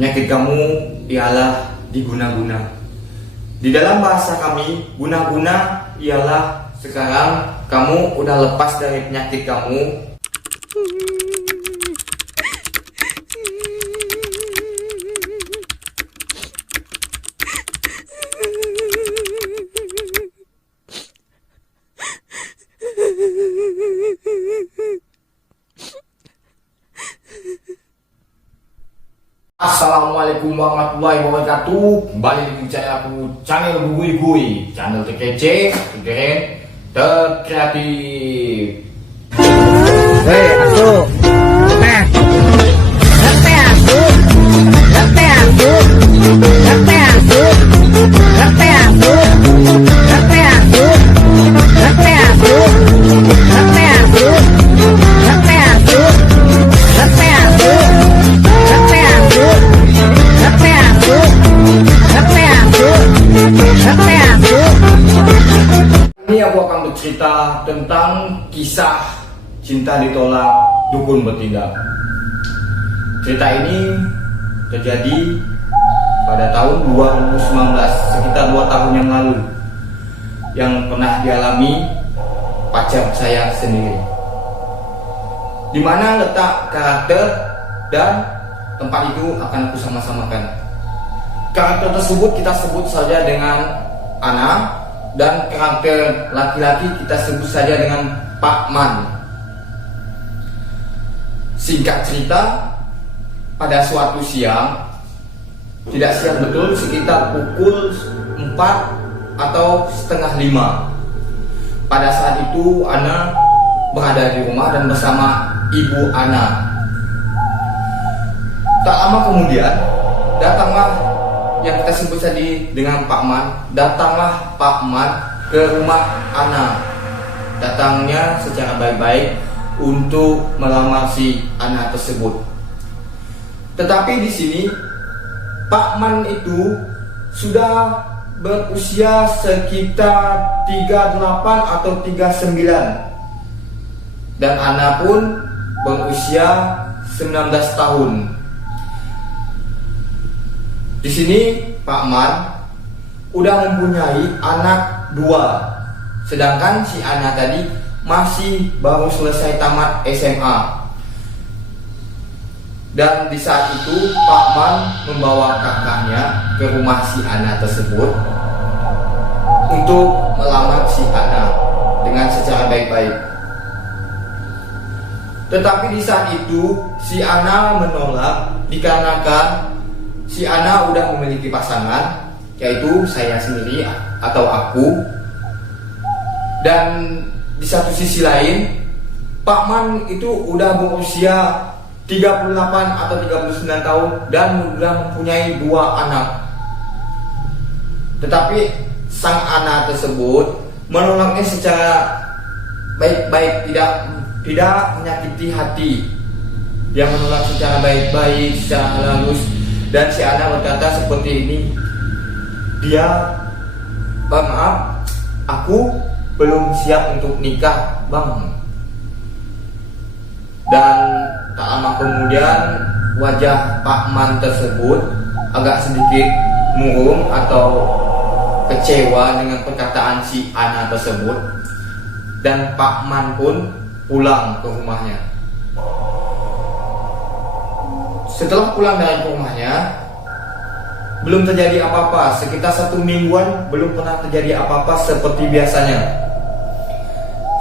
Penyakit kamu ialah diguna-guna. Di dalam bahasa kami, guna-guna ialah sekarang kamu udah lepas dari penyakit kamu. Assalamualaikum warahmatullahi wabarakatuh. Kembali di channel Gui, channel terkece, terkeren, terkreatif. Hei, aku. Nah. Ngerti aku. Ngerti aku. Ngerti aku. Ngerti aku. Ngerti aku. Ngerti aku. Ngerti aku. Ngerti aku. Ngerti aku. Ngerti aku. Ngerti aku. Ngerti aku. Ngerti aku. Ini aku akan bercerita tentang kisah cinta ditolak, dukun bertindak. Cerita ini terjadi pada tahun 2019, sekitar 2 tahun yang lalu, yang pernah dialami pacar saya sendiri. Di mana letak karakter dan tempat itu akan aku sama-samakan. Karakter tersebut kita sebut saja dengan Ana, dan karakter laki-laki kita sebut saja dengan Pak Man. Singkat cerita, pada suatu siang, tidak siang betul, sekitar pukul 4 atau setengah 5. Pada saat itu Ana berada di rumah dan bersama ibu Ana. Tak lama kemudian datanglah yang kita sebut tadi dengan Pak Man. Datanglah Pak Man ke rumah Ana. Datangnya secara baik-baik untuk melamar si Ana tersebut. Tetapi di sini Pak Man itu sudah berusia sekitar 38 atau 39, dan Ana pun berusia 19 tahun. Di sini Pak Man udah mempunyai anak 2, sedangkan si Ana tadi masih baru selesai tamat SMA. Dan di saat itu Pak Man membawa kakaknya ke rumah si Ana tersebut untuk melamar si Ana dengan secara baik-baik. Tetapi di saat itu si Ana menolak dikarenakan si Ana udah memiliki pasangan, yaitu saya sendiri atau aku. Dan di satu sisi lain, Pak Man itu udah berusia 38 atau 39 tahun dan sudah mempunyai 2 anak. Tetapi sang anak tersebut menolaknya secara baik-baik, tidak menyakiti hati. Dia menolak secara baik-baik, secara halus. Dan si Ana berkata seperti ini, dia, "Bang, maaf, aku belum siap untuk nikah, Bang." Dan tak lama kemudian wajah Pak Man tersebut agak sedikit murung atau kecewa dengan perkataan si Ana tersebut. Dan Pak Man pun pulang ke rumahnya. Setelah pulang dari rumahnya, belum terjadi apa-apa. Sekitar 1 mingguan belum pernah terjadi apa-apa seperti biasanya.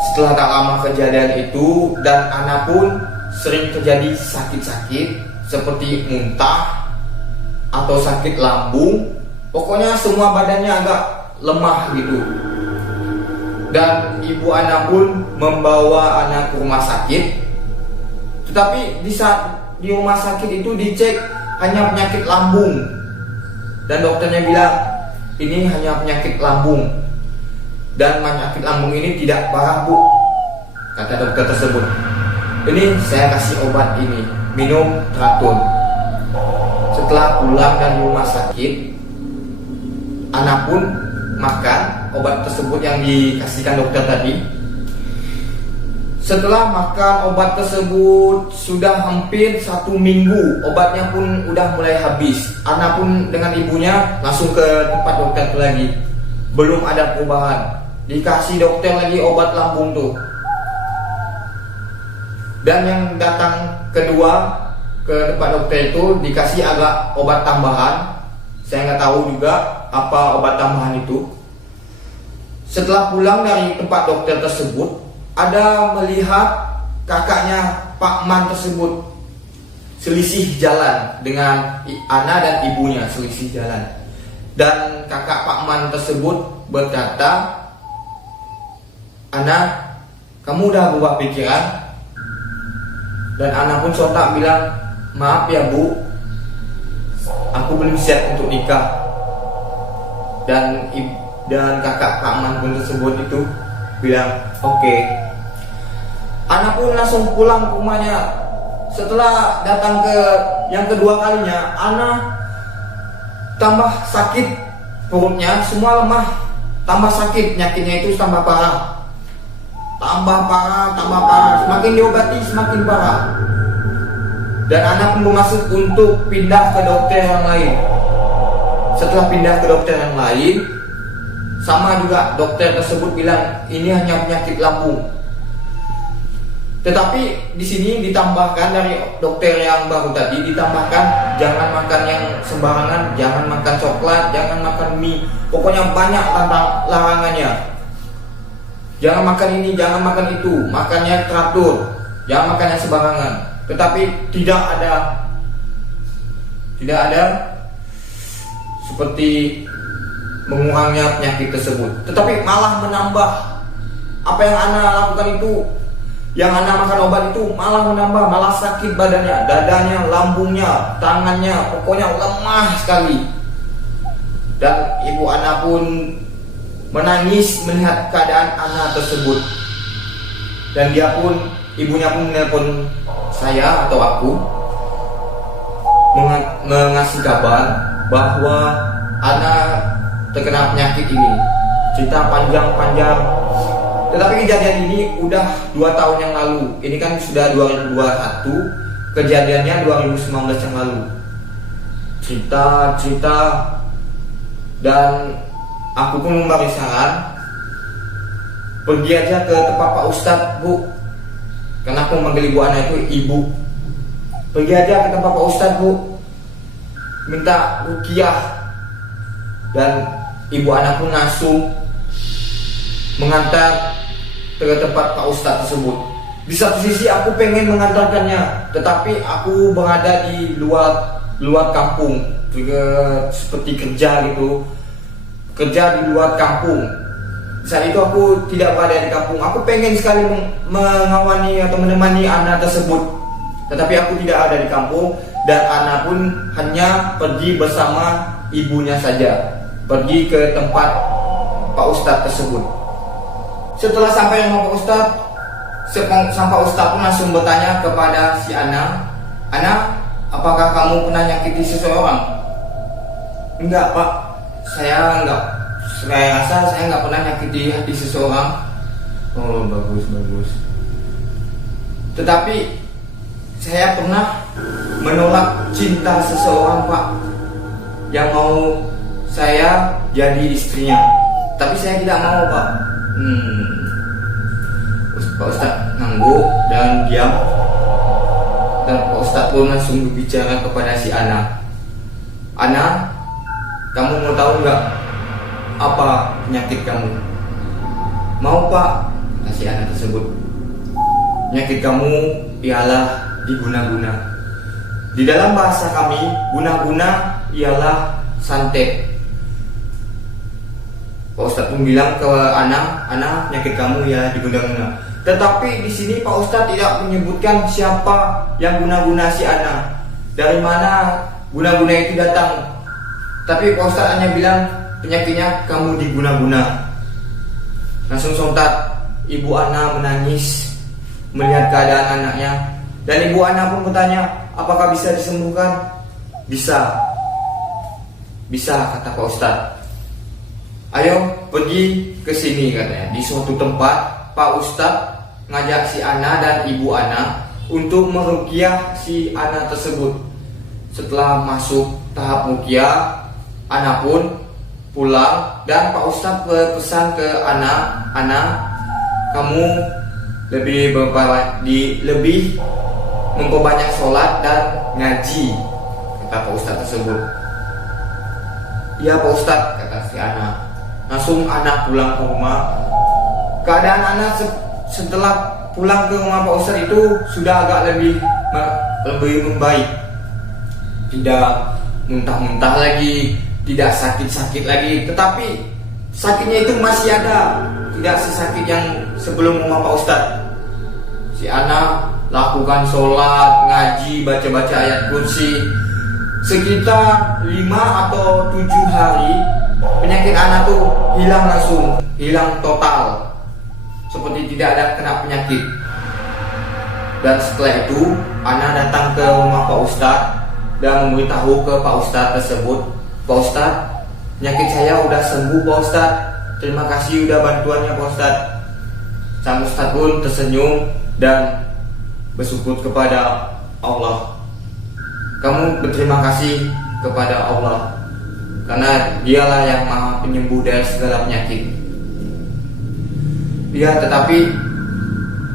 Setelah tak lama kejadian itu, dan Ana pun sering terjadi sakit-sakit seperti muntah atau sakit lambung. Pokoknya semua badannya agak lemah gitu. Dan ibu Ana pun membawa Ana ke rumah sakit. Tetapi di saat di rumah sakit itu dicek hanya penyakit lambung, dan dokternya bilang ini hanya penyakit lambung, dan penyakit lambung ini tidak parah, Bu, kata dokter tersebut. Ini saya kasih obat ini, minum teratur. Setelah pulang dari rumah sakit, Ana pun makan obat tersebut yang dikasihkan dokter tadi. Setelah makan obat tersebut sudah hampir 1 minggu, obatnya pun udah mulai habis. Ana pun dengan ibunya langsung ke tempat dokter lagi. Belum ada perubahan. Dikasih dokter lagi obat lambung tuh. Dan yang datang kedua ke tempat dokter itu dikasih agak obat tambahan. Saya nggak tahu juga apa obat tambahan itu. Setelah pulang dari tempat dokter tersebut, ada melihat kakaknya Pak Man tersebut selisih jalan dengan Ana dan ibunya, selisih jalan. Dan kakak Pak Man tersebut berkata, "Ana, kamu udah berubah pikiran?" Dan Ana pun sontak bilang, "Maaf ya Bu, aku belum siap untuk nikah." Dan kakak Pak Man pun tersebut itu bilang, "Oke." Ana pun langsung pulang ke rumahnya. Setelah datang ke yang kedua kalinya, Ana tambah sakit perutnya, semua lemah, tambah sakit, penyakitnya itu tambah parah. Tambah parah, semakin diobati semakin parah. Dan Ana pun bermaksud untuk pindah ke dokter yang lain. Setelah pindah ke dokter yang lain, sama juga dokter tersebut bilang ini hanya penyakit lambung. Tetapi di sini ditambahkan dari dokter yang baru tadi, ditambahkan jangan makan yang sembarangan, jangan makan coklat, jangan makan mie, pokoknya banyak tentang larangannya. Jangan makan ini, jangan makan itu, makannya teratur, jangan makan yang sembarangan. Tetapi tidak ada seperti mengurangnya penyakit tersebut, tetapi malah menambah. Apa yang Ana lakukan itu, yang Ana makan obat itu malah menambah, malah sakit badannya, dadanya, lambungnya, tangannya, pokoknya lemah sekali. Dan ibu Ana pun menangis melihat keadaan Ana tersebut. Dan ibunya pun menelpon saya atau aku, mengasih kabar bahwa Ana terkena penyakit ini. Cerita panjang-panjang. Tetapi kejadian ini udah 2 tahun yang lalu. Ini kan sudah 2021, kejadiannya 2019 yang lalu. Cerita dan aku pun memberi saran, pergi aja ke tempat Pak Ustadz Bu. Karena aku memanggil ibu Ana itu ibu. Pergi aja ke tempat Pak Ustadz Bu, minta ruqyah. Dan ibu Ana pun langsung mengantar ke tempat Pak Ustadz tersebut. Di satu sisi aku pengen mengantarkannya, tetapi aku berada di luar kampung, seperti kerja gitu, kerja di luar kampung. Saat itu aku tidak berada di kampung. Aku pengen sekali mengawani atau menemani Ana tersebut, tetapi aku tidak ada di kampung. Dan Ana pun hanya pergi bersama ibunya saja, pergi ke tempat Pak Ustadz tersebut. Setelah sampai rumah Pak Ustadz, sang Pak Ustadz pun langsung bertanya kepada si Ana, "Ana, apakah kamu pernah nyakiti seseorang?" "Enggak Pak, saya rasa saya nggak pernah nyakiti hati seseorang." "Oh, bagus. Tetapi saya pernah menolak cinta seseorang Pak, yang mau saya jadi istrinya. Tapi saya tidak mau Pak." Pak Ustadz ngangguk dan diam. Dan Pak Ustadz pun langsung berbicara kepada si Ana. "Ana, kamu mau tahu nggak apa penyakit kamu?" "Mau Pak," kata si Ana tersebut. "Penyakit kamu ialah diguna-guna. Di dalam bahasa kami, guna-guna ialah santet." Pak Ustadz pun bilang ke Ana, "Penyakit kamu ialah diguna-guna." Tetapi di sini Pak Ustadz tidak menyebutkan siapa yang guna-guna si Ana, dari mana guna-guna itu datang. Tapi Pak Ustadz hanya bilang penyakitnya kamu diguna-guna. Langsung sontak ibu Ana menangis melihat keadaan anaknya. Dan ibu Ana pun bertanya, "Apakah bisa disembuhkan?" Bisa kata Pak Ustadz. "Ayo pergi ke sini," katanya. Di suatu tempat Pak Ustadz ngajak si Ana dan ibu Ana untuk meruqyah si Ana tersebut. Setelah masuk tahap ruqyah, Ana pun pulang dan Pak Ustadz berpesan ke Ana, kamu lebih memperbanyak sholat dan ngaji, kata Pak Ustadz tersebut. Ya Pak Ustadz, kata si Ana. Langsung Ana pulang ke rumah. Keadaan Ana setelah pulang ke rumah Pak Ustadz itu sudah agak lebih membaik. Tidak muntah-muntah lagi, tidak sakit-sakit lagi, tetapi sakitnya itu masih ada, tidak sesakit yang sebelum rumah Pak Ustadz. Si Ana lakukan sholat, ngaji, baca-baca ayat kursi. Sekitar 5 atau 7 hari penyakit Ana tuh hilang langsung, hilang total, seperti tidak ada kena penyakit. Dan setelah itu Ana datang ke rumah Pak Ustadz dan memberitahu ke Pak Ustadz tersebut, Pak Ustadz, penyakit saya udah sembuh Pak Ustadz, terima kasih udah bantuannya Pak Ustadz. Sang Ustadz pun tersenyum dan bersyukur kepada Allah. Kamu berterima kasih kepada Allah karena dialah yang maha penyembuh dari segala penyakit. Ya, tetapi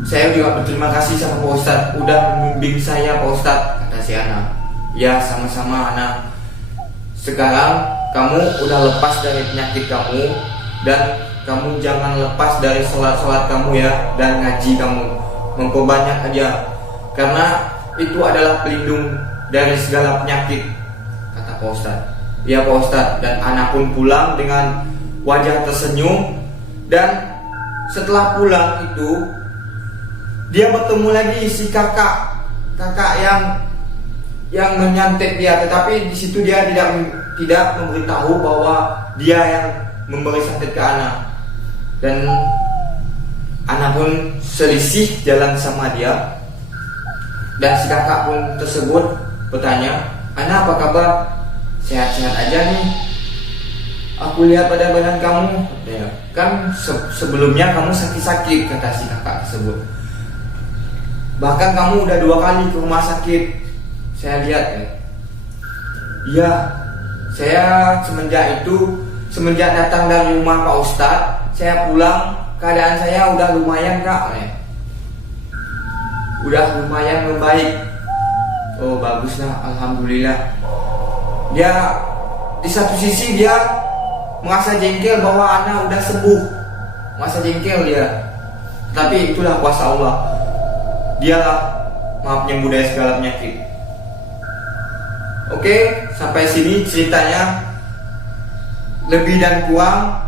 saya juga berterima kasih sama Pak Ustadz udah membimbing saya Pak Ustadz, kata si Ana. Ya, sama-sama Ana. Sekarang kamu udah lepas dari penyakit kamu, dan kamu jangan lepas dari sholat-sholat kamu ya, dan ngaji kamu, memperbanyak aja, karena itu adalah pelindung dari segala penyakit, kata Pak Ustadz. Ya Pak Ustadz. Dan Ana pun pulang dengan wajah tersenyum. Dan setelah pulang itu dia bertemu lagi si kakak yang menyantet dia, tetapi di situ dia tidak memberitahu bahwa dia yang memberi santet ke Ana. Dan Ana pun selisih jalan sama dia. Dan si kakak pun tersebut bertanya, Ana apa kabar? Sehat-sehat aja nih. Aku lihat pada badan kamu, ya, kan sebelumnya kamu sakit-sakit, kata si kakak tersebut. Bahkan kamu udah 2 kali ke rumah sakit, saya lihat ya. Iya, saya semenjak datang dari rumah Pak Ustadz, saya pulang, keadaan saya udah lumayan kak, ya. Udah lumayan membaik. Oh baguslah, alhamdulillah. Dia di satu sisi dia merasa jengkel bahwa Ana udah sembuh, merasa jengkel dia. Tapi itulah kuasa Allah. Dialah maha penyembuh dari segala penyakit. Oke, sampai sini ceritanya. Lebih dan kurang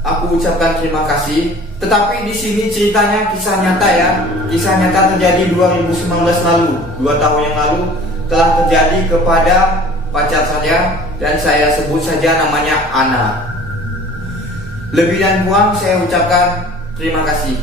aku ucapkan terima kasih. Tetapi di sini ceritanya kisah nyata ya. Kisah nyata terjadi 2019 lalu, 2 tahun yang lalu telah terjadi kepada pacar saya, dan saya sebut saja namanya Ana. Lebih dan kurang saya ucapkan terima kasih.